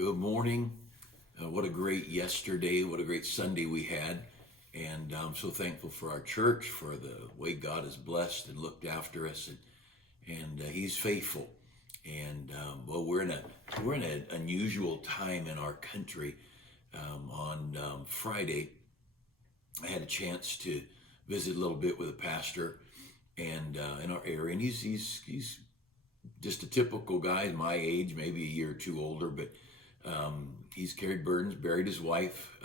Good morning. What a great yesterday. What a great Sunday we had. And I'm so thankful for our church, for the way God has blessed and looked after us. And He's faithful. And well, we're in an unusual time in our country. On Friday, I had a chance to visit a little bit with a pastor and in our area. And he's just a typical guy, my age, maybe a year or two older, but he's carried burdens, buried his wife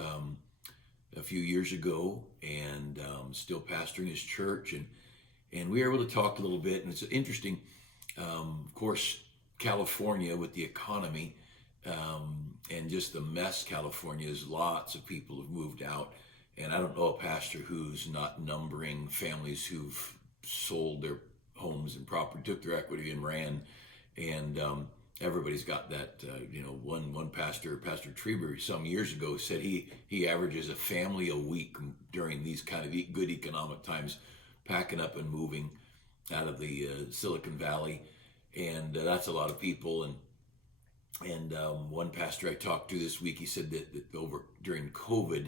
a few years ago, and still pastoring his church. And we were able to talk a little bit, and it's interesting. Of course, California with the economy and just the mess California is, lots of people have moved out. And I don't know a pastor who's not numbering families who've sold their homes and property, took their equity and ran. And everybody's got that. One pastor, Pastor Trieber, some years ago said he averages a family a week during these kind of good economic times, packing up and moving out of the Silicon Valley, and that's a lot of people. And one pastor I talked to this week, he said that over during COVID,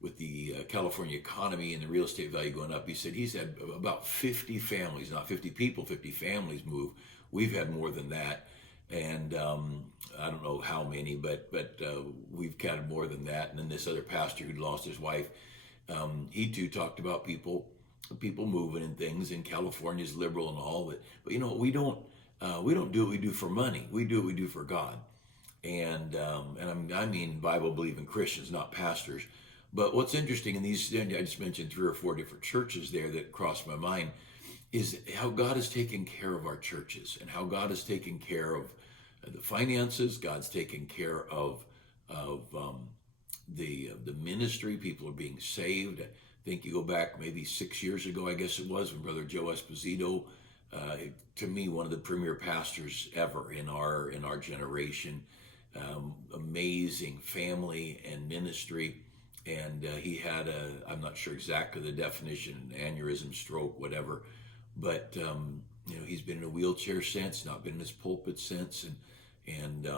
with the California economy and the real estate value going up, he said he's had about 50 families, not 50 people, 50 families move. We've had more than that. And I don't know how many, but we've counted more than that. And then this other pastor who'd lost his wife, he too talked about people moving and things. And California's liberal and all, but we don't do what we do for money. We do what we do for God. And I mean Bible believing Christians, not pastors. But what's interesting in these, I just mentioned 3 or 4 different churches there that crossed my mind, is how God has taken care of our churches and how God has taken care of the finances. God's taken care of the ministry. People are being saved. I think you go back maybe 6 years ago, I guess it was, when Brother Joe Esposito, to me, one of the premier pastors ever in our generation, amazing family and ministry. And he had I'm not sure exactly the definition, an aneurysm, stroke, whatever. But he's been in a wheelchair since, not been in his pulpit since, and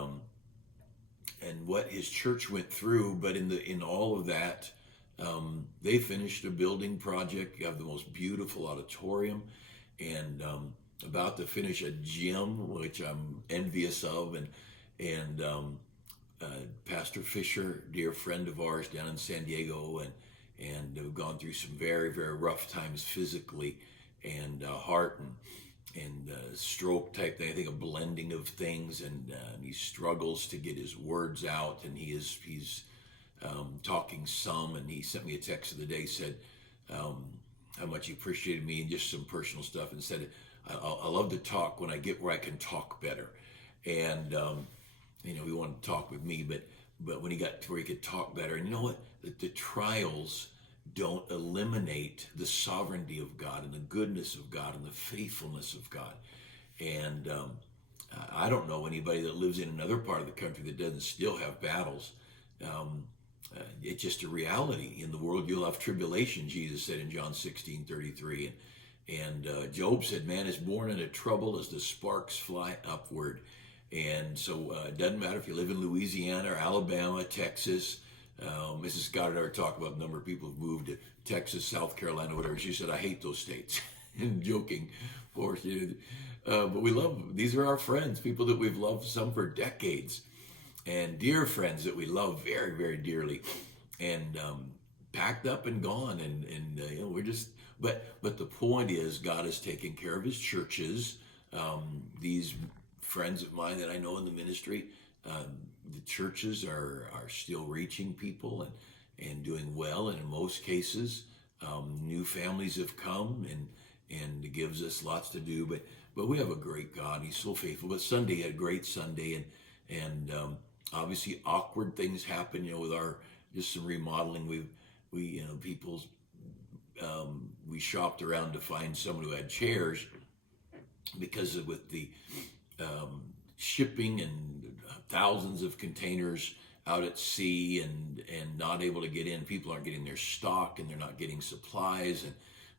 what his church went through. But in all of that, they finished a building project. You have the most beautiful auditorium, and about to finish a gym, which I'm envious of, and Pastor Fisher, dear friend of ours down in San Diego, and have gone through some very, very rough times physically, and heart and stroke type thing. I think a blending of things, and he struggles to get his words out, and he's talking some. And he sent me a text the other day, said how much he appreciated me and just some personal stuff, and said I love to talk when I get where I can talk better. And he wanted to talk with me, but when he got to where he could talk better, and you know what, the trials don't eliminate the sovereignty of God and the goodness of God and the faithfulness of God. And I don't know anybody that lives in another part of the country that doesn't still have battles. It's just a reality. In the world you'll have tribulation, Jesus said in John 16:33. And Job said, man is born into trouble as the sparks fly upward. And so it doesn't matter if you live in Louisiana or Alabama, Texas. Mrs. Goddard talked about the number of people who've moved to Texas, South Carolina, whatever. She said, I hate those states. And joking, of course. But we love them. These are our friends, people that we've loved, some for decades. And dear friends that we love very, very dearly. And packed up and gone. And we're just, but the point is, God has taken care of his churches. These friends of mine that I know in the ministry, the churches are still reaching people and doing well, and in most cases, new families have come and it gives us lots to do. But we have a great God; He's so faithful. But Sunday had a great Sunday, and obviously awkward things happen. With our just some remodeling, we people's we shopped around to find someone who had chairs because with the shipping and thousands of containers out at sea and not able to get in. People aren't getting their stock and they're not getting supplies.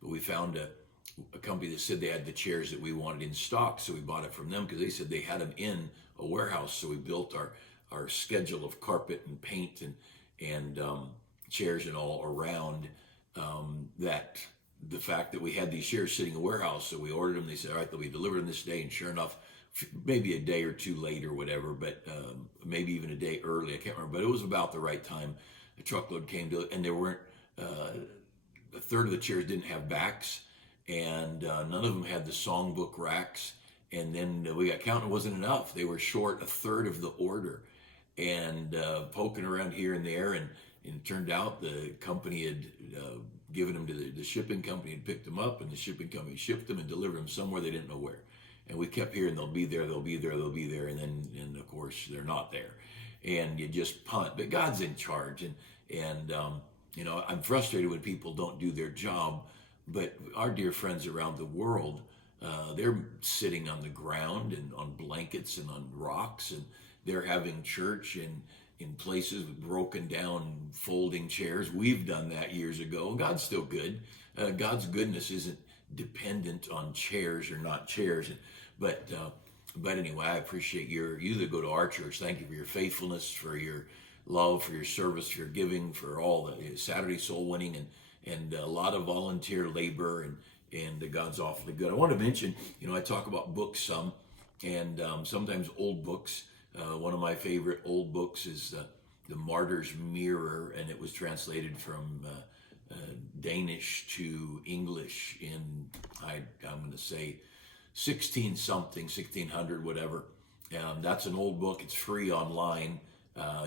But we found a company that said they had the chairs that we wanted in stock, so we bought it from them because they said they had them in a warehouse. So we built our our schedule of carpet and paint and chairs and all around that the fact that we had these chairs sitting in a warehouse. So we ordered them. They said, all right, they'll be delivered on this day. And sure enough, maybe a day or two late or whatever, but maybe even a day early. I can't remember, but it was about the right time. A truckload came to it, and there weren't, a third of the chairs didn't have backs, and none of them had the songbook racks. And then we got counting, it wasn't enough. They were short a third of the order, and poking around here and there. And it turned out the company had given them to the shipping company, had picked them up, and the shipping company shipped them and delivered them somewhere they didn't know where. And we kept hearing they'll be there, they'll be there, they'll be there, and then of course they're not there, and you just punt. But God's in charge, and I'm frustrated when people don't do their job. But our dear friends around the world, they're sitting on the ground and on blankets and on rocks, and they're having church in places with broken down folding chairs. We've done that years ago. God's still good. God's goodness isn't dependent on chairs or not chairs. But anyway, I appreciate you that go to our church. Thank you for your faithfulness, for your love, for your service, for your giving, for all the Saturday soul winning and a lot of volunteer labor, and God's awfully good. I want to mention, I talk about books some, and sometimes old books. One of my favorite old books is The Martyr's Mirror, and it was translated from Danish to English in, I'm going to say, 1600, whatever. That's an old book. It's free online.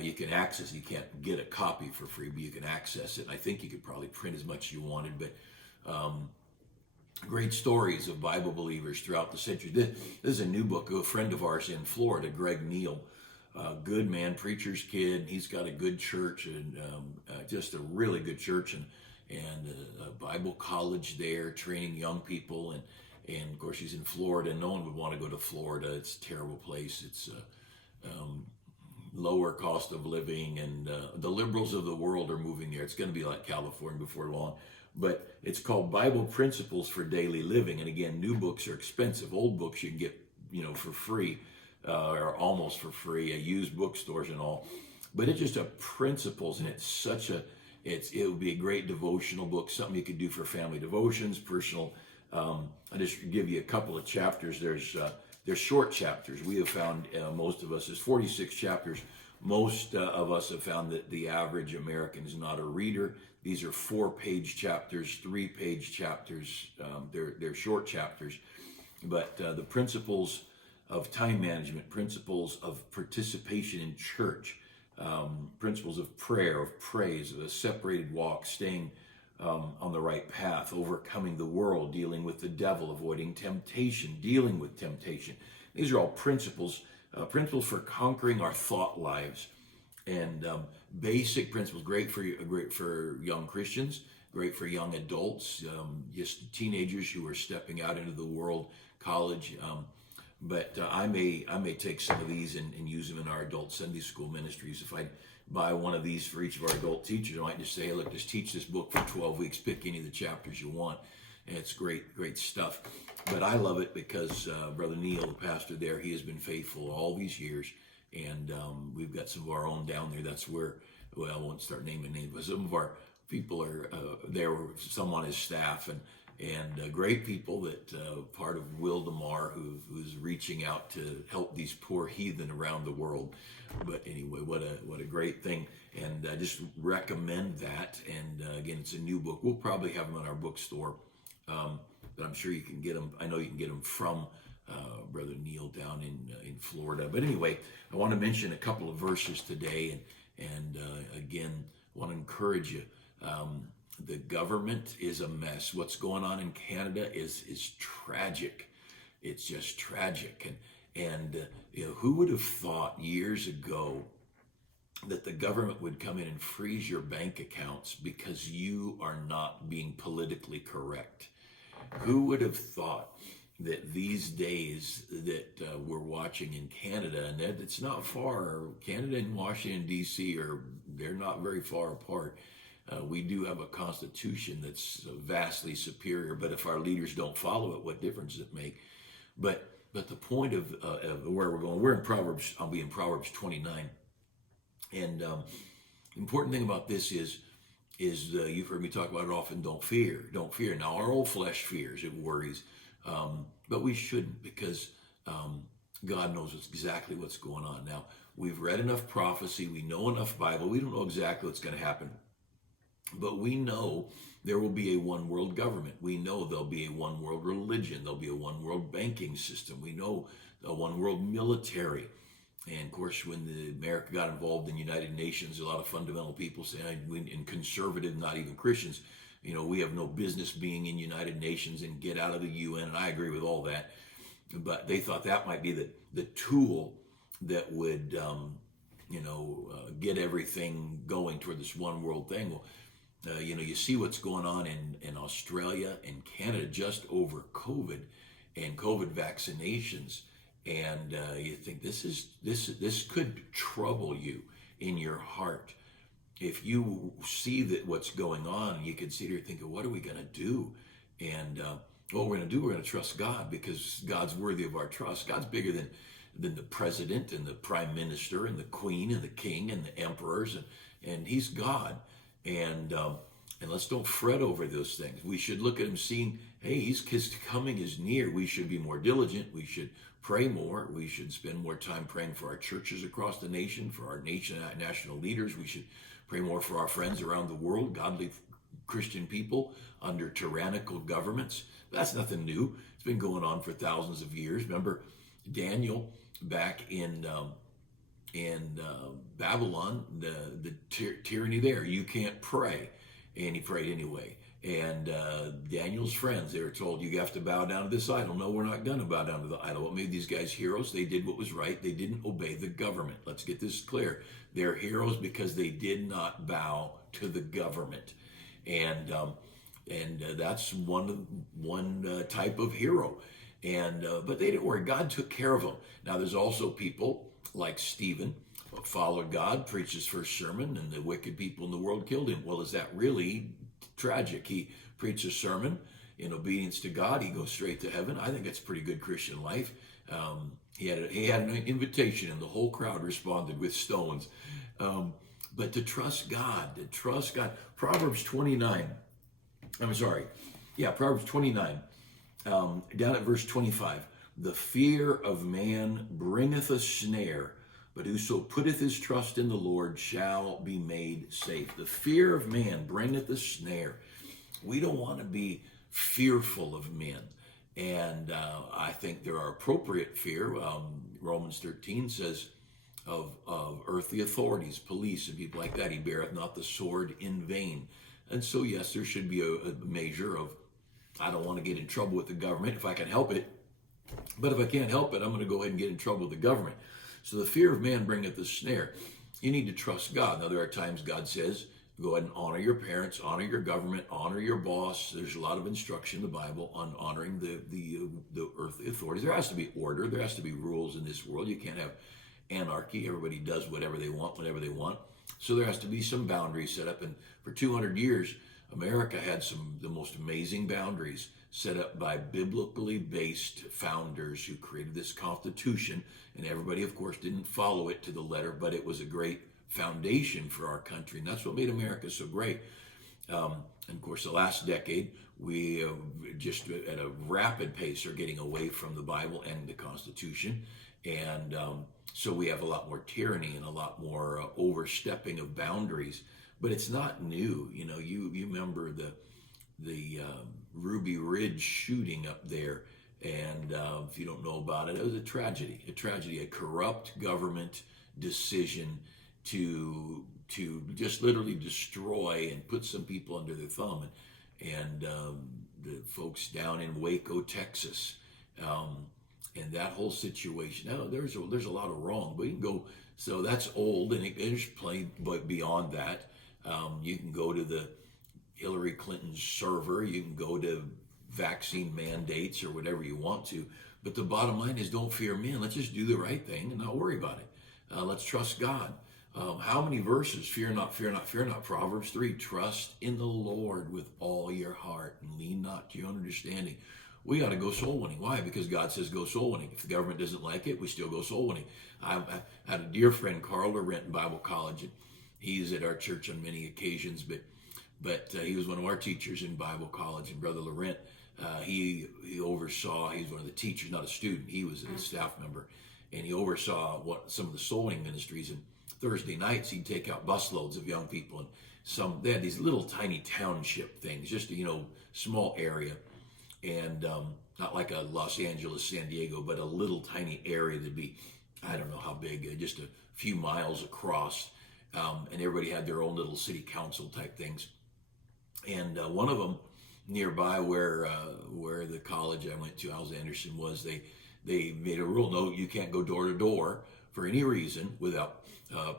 You can access it. You can't get a copy for free, but you can access it. And I think you could probably print as much as you wanted, but great stories of Bible believers throughout the century. This is a new book. A friend of ours in Florida, Greg Neal, good man, preacher's kid. He's got a good church, and just a really good church, and a Bible college there, training young people. And of course, he's in Florida. No one would want to go to Florida. It's a terrible place. It's lower cost of living, and the liberals of the world are moving there. It's going to be like California before long. But it's called Bible Principles for Daily Living. And again, new books are expensive. Old books you can get, for free, or almost for free, at used bookstores and all. But it's just a principles, and it would be a great devotional book, something you could do for family devotions, personal. I'll just give you a couple of chapters. There's short chapters. We have found, most of us, there's 46 chapters. Most of us have found that the average American is not a reader. These are 4-page chapters, 3-page chapters. They're short chapters. But the principles of time management, principles of participation in church, principles of prayer, of praise, of a separated walk, staying on the right path, overcoming the world, dealing with the devil, avoiding temptation, dealing with temptation. These are all principles for conquering our thought lives, and basic principles. Great for young Christians, great for young adults, just teenagers who are stepping out into the world, college. But I may take some of these and use them in our adult Sunday school ministries. If I buy one of these for each of our adult teachers, I might just say, hey, look, just teach this book for 12 weeks, pick any of the chapters you want. And it's great stuff. But I love it because Brother Neal, the pastor there, he has been faithful all these years. And we've got some of our own down there. That's where, well, I won't start naming names, but some of our people are there, some on his staff, and great people that part of Wildomar, who's reaching out to help these poor heathen around the world. But anyway, what a great thing, and I just recommend that. And again, it's a new book. We'll probably have them in our bookstore, but I'm sure you can get them. I know you can get them from Brother Neal down in Florida. But anyway, I want to mention a couple of verses today, and again, I want to encourage you. The government is a mess. What's going on in Canada is tragic. It's just tragic. And who would have thought years ago that the government would come in and freeze your bank accounts because you are not being politically correct? Who would have thought that these days that we're watching in Canada, and that it's not far, Canada and Washington, D.C. they're not very far apart. We do have a constitution that's vastly superior, but if our leaders don't follow it, what difference does it make? But the point of where we're going, we're in Proverbs, I'll be in Proverbs 29. And the important thing about this is you've heard me talk about it often. Don't fear. Don't fear. Now our old flesh fears. It worries, but we shouldn't, because God knows exactly what's going on. Now we've read enough prophecy. We know enough Bible. We don't know exactly what's going to happen, but we know there will be a one world government. We know there'll be a one world religion. There'll be a one world banking system. We know a one world military. And of course, when America got involved in the United Nations, a lot of fundamental people say, and conservative, not even Christians, we have no business being in United Nations and get out of the UN. And I agree with all that. But they thought that might be the tool that would, get everything going toward this one world thing. Well, you see what's going on in Australia and Canada just over COVID and COVID vaccinations. And you think this could trouble you in your heart. If you see that what's going on, you can sit here thinking, what are we going to do? And what we're going to do, we're going to trust God, because God's worthy of our trust. God's bigger than the president and the prime minister and the queen and the king and the emperors, and he's God. And let's don't fret over those things. We should look at him seeing, hey, his coming is near. We should be more diligent. We should pray more. We should spend more time praying for our churches across the nation, for our national leaders. We should pray more for our friends around the world, godly Christian people under tyrannical governments. That's nothing new. It's been going on for thousands of years. Remember Daniel back in Babylon, the tyranny there. You can't pray. And he prayed anyway. And Daniel's friends, they were told, you have to bow down to this idol. No, we're not going to bow down to the idol. What made these guys heroes? They did what was right. They didn't obey the government. Let's get this clear. They're heroes because they did not bow to the government. And that's one type of hero. But they didn't worry. God took care of them. Now, there's also people like Stephen, followed God, preached his first sermon, and the wicked people in the world killed him. Well, is that really tragic? He preached a sermon in obedience to God. He goes straight to heaven. I think that's pretty good Christian life. He had an invitation, and the whole crowd responded with stones. But to trust God. Proverbs 29. Proverbs 29. Down at verse 25. The fear of man bringeth a snare, but whoso putteth his trust in the Lord shall be made safe. The fear of man bringeth a snare. We don't want to be fearful of men. And I think there are appropriate fear. Romans 13 says of earthly authorities, police, and people like that, he beareth not the sword in vain. And so, yes, there should be a measure of, I don't want to get in trouble with the government if I can help it. But if I can't help it, I'm going to go ahead and get in trouble with the government. So the fear of man bringeth a snare. You need to trust God. Now, there are times God says, go ahead and honor your parents, honor your government, honor your boss. There's a lot of instruction in the Bible on honoring the earthly authorities. There has to be order. There has to be rules in this world. You can't have anarchy. Everybody does whatever they want, whenever they want. So there has to be some boundaries set up. And for 200 years, America had the most amazing boundaries set up by biblically based founders who created this Constitution. And everybody, of course, didn't follow it to the letter, but it was a great foundation for our country. And that's what made America so great. And of course, the last decade, we just at a rapid pace are getting away from the Bible and the Constitution. And so we have a lot more tyranny and a lot more overstepping of boundaries. But it's not new. You remember the Ruby Ridge shooting up there. And if you don't know about it, it was a tragedy, a corrupt government decision to just literally destroy and put some people under their thumb. And the folks down in Waco, Texas, and that whole situation. Now, there's a lot of wrong, but you can go, so that's old, and there's plenty, but beyond that, you can go to the Hillary Clinton's server, you can go to vaccine mandates or whatever you want to, but the bottom line is don't fear men. Let's just do the right thing and not worry about it. Let's trust God. How many verses? Fear not, fear not, fear not. Proverbs 3, trust in the Lord with all your heart and lean not to your own understanding. we got to go soul winning. Why? Because God says go soul winning. If the government doesn't like it, we still go soul winning. I had a dear friend, Carl Laurent, in Bible college, and he's at our church on many occasions, but he was one of our teachers in Bible college. And Brother Laurent, he oversaw, he's one of the teachers, not a student, he was a staff member, and he oversaw some of the soul winning ministries. And Thursday nights he'd take out busloads of young people, and they had these little tiny township things, just small area, and not like a Los Angeles, San Diego, but a little tiny area that'd be, I don't know how big, just a few miles across, and everybody had their own little city council type things. And one of them nearby where the college I went to, Al's Anderson, was, they made a rule: no, you can't go door to door for any reason without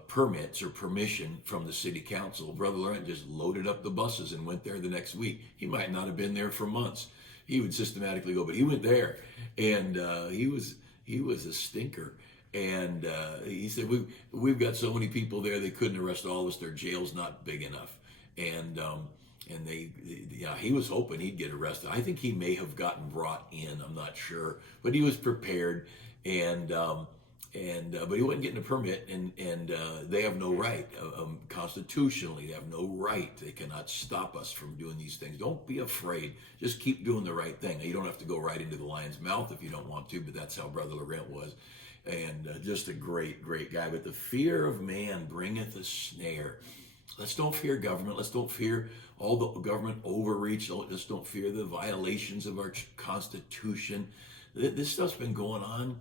permits or permission from the city council. Brother Laurent just loaded up the buses and went there the next week. He might not have been there for months. He would systematically go, but he went there, and he was a stinker. And he said, we've got so many people there, they couldn't arrest all of us. Their jail's not big enough. And he was hoping he'd get arrested. I think he may have gotten brought in. I'm not sure, but he was prepared, but he wasn't getting a permit, and they have no right, constitutionally, they have no right. They cannot stop us from doing these things. Don't be afraid. Just keep doing the right thing. Now, you don't have to go right into the lion's mouth if you don't want to, but that's how Brother Laurent was. And just a great, great guy. But the fear of man bringeth a snare. Let's don't fear government. Let's don't fear all the government overreach. Let's don't fear the violations of our Constitution. This stuff's been going on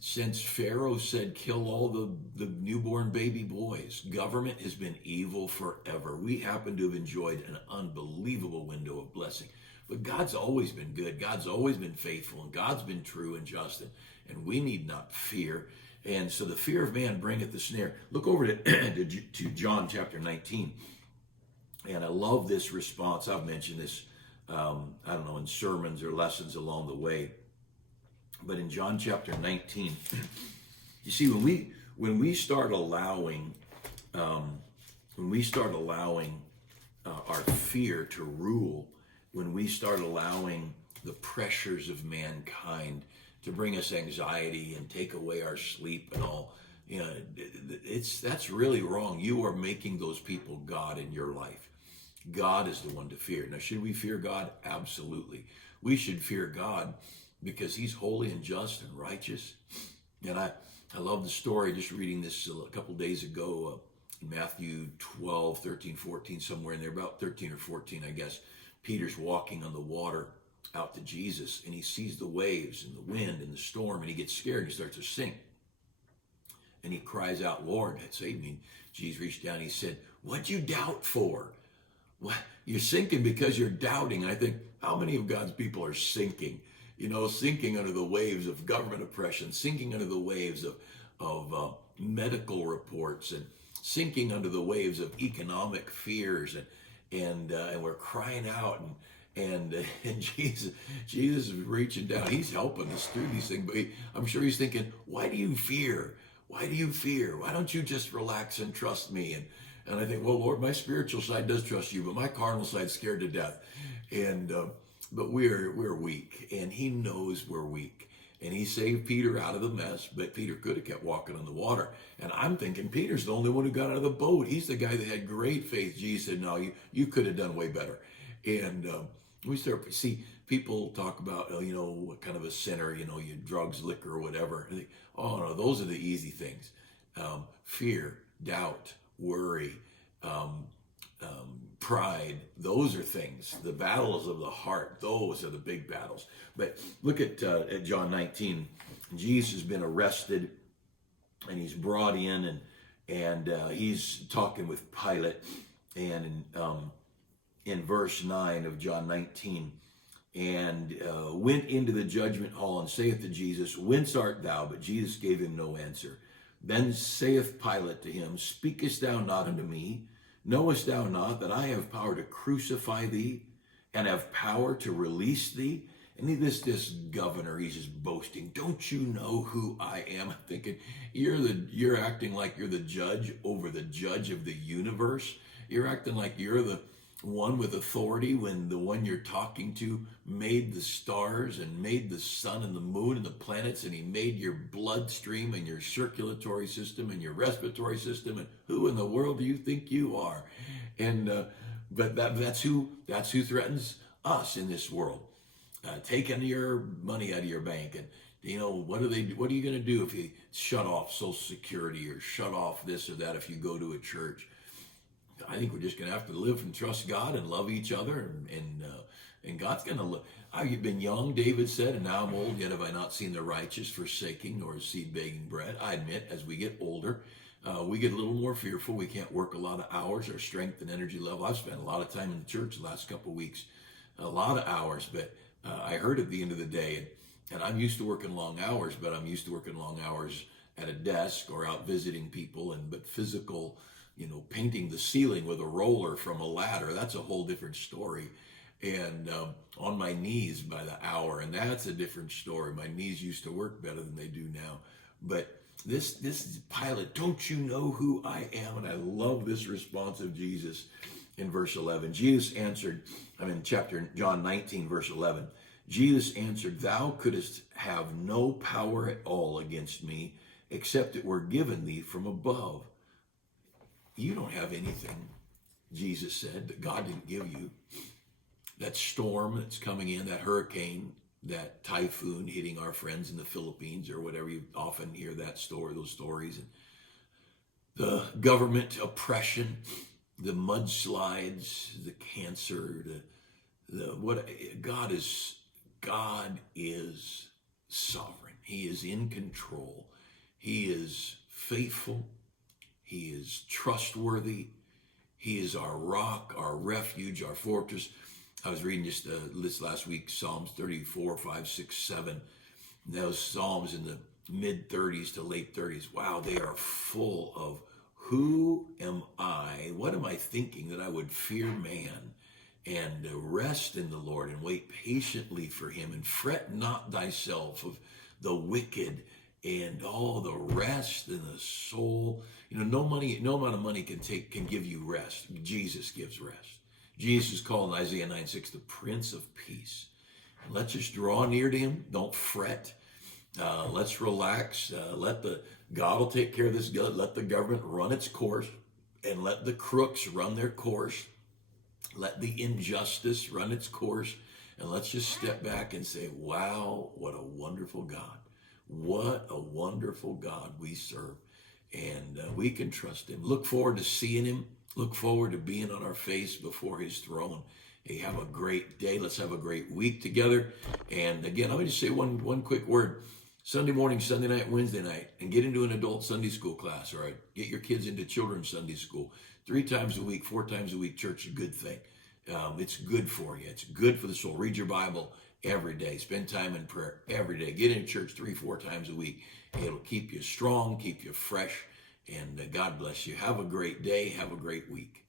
since Pharaoh said, kill all the newborn baby boys. Government has been evil forever. We happen to have enjoyed an unbelievable window of blessing. But God's always been good. God's always been faithful. And God's been true and just. And we need not fear. And so the fear of man bringeth the snare. Look over to John chapter 19. And I love this response. I've mentioned this, in sermons or lessons along the way. But in John chapter 19, you see, when we start allowing our fear to rule, when we start allowing the pressures of mankind to bring us anxiety and take away our sleep and all, that's really wrong. You are making those people God in your life. God is the one to fear. Now, should we fear God? Absolutely. We should fear God because he's holy and just and righteous. And I love the story, just reading this a couple days ago in Matthew 12, 13, 14, somewhere in there, about 13 or 14, I guess. Peter's walking on the water out to Jesus, and he sees the waves and the wind and the storm, and he gets scared and he starts to sink. And he cries out, Lord, save me. Jesus reached down and he said, what'd you doubt for? What? You're sinking because you're doubting. And I think, how many of God's people are sinking? Sinking under the waves of government oppression, sinking under the waves of medical reports, and sinking under the waves of economic fears, and we're crying out, and Jesus is reaching down. He's helping us through these things, but I'm sure he's thinking, why do you fear? Why do you fear? Why don't you just relax and trust me? And I think, well, Lord, my spiritual side does trust you, but my carnal side's scared to death. But we're weak, and he knows we're weak. And he saved Peter out of the mess, but Peter could have kept walking on the water. And I'm thinking Peter's the only one who got out of the boat. He's the guy that had great faith. Jesus said, no, you could have done way better. And we start to see people talk about, what kind of a sinner, you drugs, liquor, or whatever. And oh, no, those are the easy things. Fear, doubt, worry, pride, those are things. The battles of the heart, those are the big battles. But look at John 19. Jesus has been arrested, and he's brought in, and he's talking with Pilate. And in verse 9 of John 19, and went into the judgment hall, and saith to Jesus, whence art thou? But Jesus gave him no answer. Then saith Pilate to him, speakest thou not unto me? Knowest thou not that I have power to crucify thee, and have power to release thee? And this governor, he's just boasting. Don't you know who I am? I'm thinking, you're acting like you're the judge over the judge of the universe. You're acting like you're one with authority when the one you're talking to made the stars and made the sun and the moon and the planets, and he made your bloodstream and your circulatory system and your respiratory system, and who in the world do you think you are? And but that's who threatens us in this world, taking your money out of your bank. And what are you going to do if you shut off Social Security or shut off this or that if you go to a church? I think we're just going to have to live and trust God and love each other, and God's going to look. I've been young, David said, and now I'm old, yet have I not seen the righteous forsaking nor his seed begging bread. I admit, as we get older, we get a little more fearful. We can't work a lot of hours. Our strength and energy level. I've spent a lot of time in the church the last couple of weeks, a lot of hours, but I heard at the end of the day, and I'm used to working long hours, but I'm used to working long hours at a desk or out visiting people, but physical, painting the ceiling with a roller from a ladder, that's a whole different story. And on my knees by the hour, and that's a different story. My knees used to work better than they do now. But this Pilate, don't you know who I am? And I love this response of Jesus in verse 11. Jesus answered, I'm in chapter John 19, verse 11. Jesus answered, thou couldst have no power at all against me, except it were given thee from above. You don't have anything, Jesus said, that God didn't give you. That storm that's coming in, that hurricane, that typhoon hitting our friends in the Philippines or whatever, you often hear those stories. And the government oppression, the mudslides, the cancer, God is sovereign. He is in control. He is faithful. He is trustworthy. He is our rock, our refuge, our fortress. I was reading just this last week, Psalms 34, 5, 6, 7. Those Psalms in the mid-30s to late 30s. Wow, they are full of who am I? What am I thinking that I would fear man and rest in the Lord and wait patiently for him and fret not thyself of the wicked and all the rest in the soul. No amount of money can give you rest. Jesus gives rest. Jesus is called in Isaiah 9:6 the Prince of Peace. And let's just draw near to him. Don't fret. Let's relax. God will take care of this. Let the government run its course, and let the crooks run their course. Let the injustice run its course, and let's just step back and say, wow, what a wonderful God. What a wonderful God we serve. And we can trust him. Look forward to seeing him. Look forward to being on our face before his throne. Hey, have a great day. Let's have a great week together. And again, let me just say one quick word. Sunday morning, Sunday night, Wednesday night, and get into an adult Sunday school class, all right? Get your kids into children's Sunday school. 3 times a week, 4 times a week, church is a good thing. It's good for you. It's good for the soul. Read your Bible every day. Spend time in prayer every day. Get in church 3-4 times a week. It'll keep you strong, keep you fresh, and God bless you. Have a great day. Have a great week.